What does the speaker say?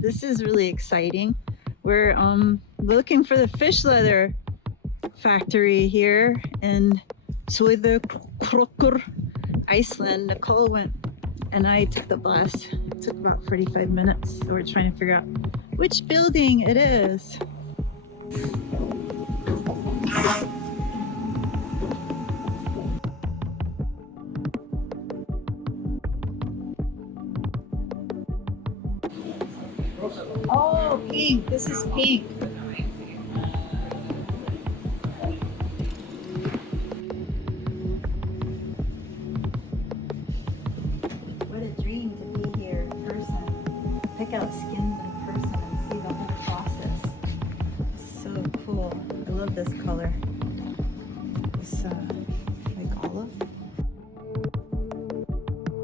This is really exciting. We're looking for the fish leather factory here in Söderkrókur, Iceland. Nicole went and I took the bus. It took about 45 minutes. So we're trying to figure out which building it is. Oh, pink. This is pink. What a dream to be here in person. Pick out skins in person and see the whole process. So cool. I love this color.